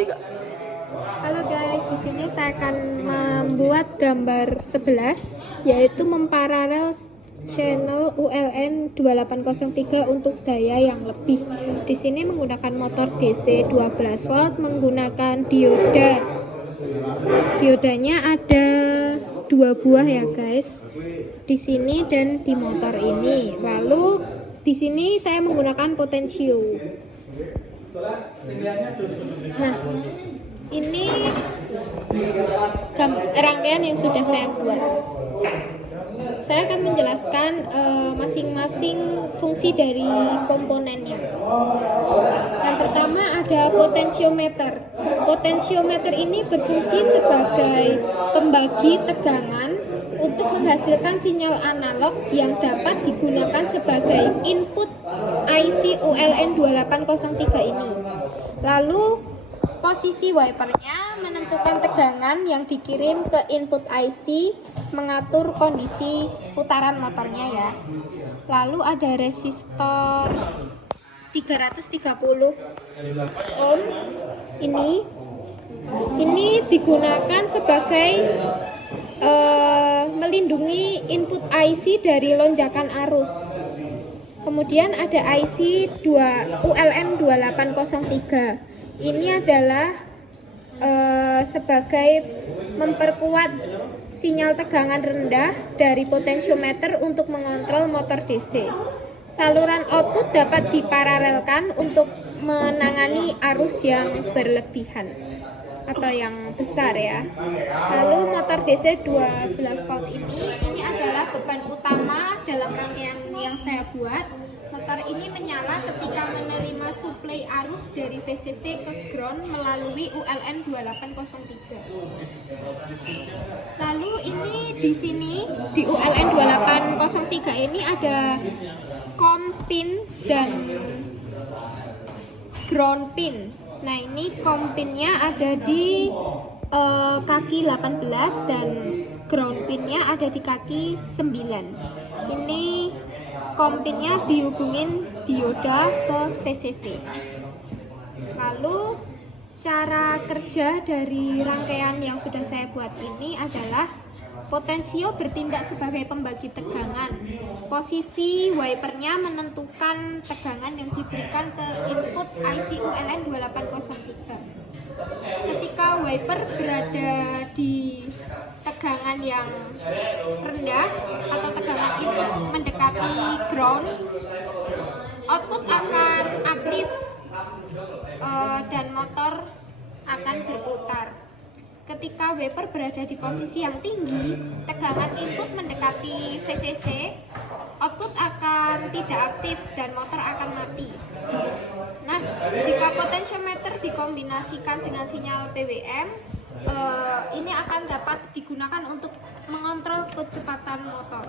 Halo guys, di sini saya akan membuat gambar 11 yaitu memparalel channel ULN 2803 untuk daya yang lebih. Di sini menggunakan motor DC 12 volt menggunakan dioda. Diodanya ada 2 buah ya guys. Di sini dan di motor ini. Lalu di sini saya menggunakan potensio. Nah, ini rangkaian yang sudah saya buat. Saya akan menjelaskan masing-masing fungsi dari komponennya. Yang pertama ada potensiometer. Potensiometer ini berfungsi sebagai pembagi tegangan untuk menghasilkan sinyal analog yang dapat digunakan sebagai input IC ULN 2803 ini. Lalu posisi wipernya menentukan tegangan yang dikirim ke input IC, mengatur kondisi putaran motornya ya. Lalu ada resistor 330 ohm ini digunakan sebagai melindungi input IC dari lonjakan arus. Kemudian ada IC ULN 2803. Ini adalah sebagai memperkuat sinyal tegangan rendah dari potensiometer untuk mengontrol motor DC. Saluran output dapat diparalelkan untuk menangani arus yang berlebihan atau yang besar ya. Lalu motor DC 12 volt ini adalah beban utama dalam rangkaian yang saya buat. Motor ini menyala ketika menerima suplai arus dari VCC ke ground melalui ULN 2803. Lalu ini di sini di ULN 2803 ini ada COM pin dan ground pin. Nah, ini COM pinnya ada di kaki 18 dan ground pinnya ada di kaki 9. Ini COM pinnya dihubungin dioda ke VCC. Lalu cara kerja dari rangkaian yang sudah saya buat ini adalah potensio bertindak sebagai pembagi tegangan. Posisi wipernya menentukan tegangan yang diberikan ke input IC ULN 2803. Ketika wiper berada di tegangan yang rendah atau tegangan input mendekati ground, output akan aktif dan motor akan berputar. Ketika wiper berada di posisi yang tinggi, tegangan input mendekati VCC, output akan tidak aktif dan motor akan mati. Nah, jika potensiometer dikombinasikan dengan sinyal PWM, ini akan dapat digunakan untuk mengontrol kecepatan motor.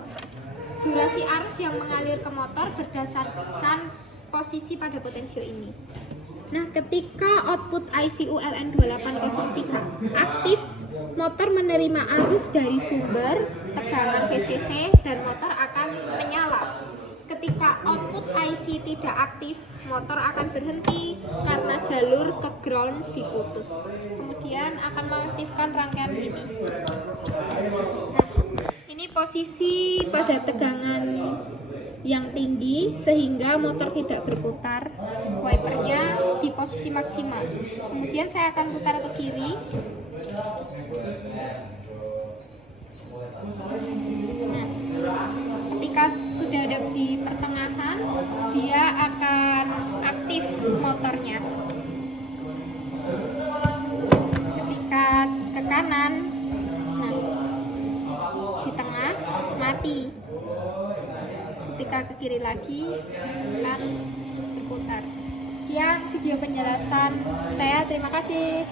Durasi arus yang mengalir ke motor berdasarkan posisi pada potensio ini. Nah, ketika output IC ULN 2803 aktif, motor menerima arus dari sumber tegangan VCC dan motor akan menyala. Ketika output IC tidak aktif, motor akan berhenti karena jalur ke ground diputus. Kemudian akan mengaktifkan rangkaian ini. Nah, ini posisi pada tegangan yang tinggi sehingga motor tidak berputar, wipernya di posisi maksimal. Kemudian saya akan putar ke kiri. Nah, ketika sudah ada di pertengahan, dia akan aktif motornya. Ketika ke kanan, nah, di tengah mati. Ketika ke kiri lagi akan berputar. Sekian video penjelasan saya, terima kasih.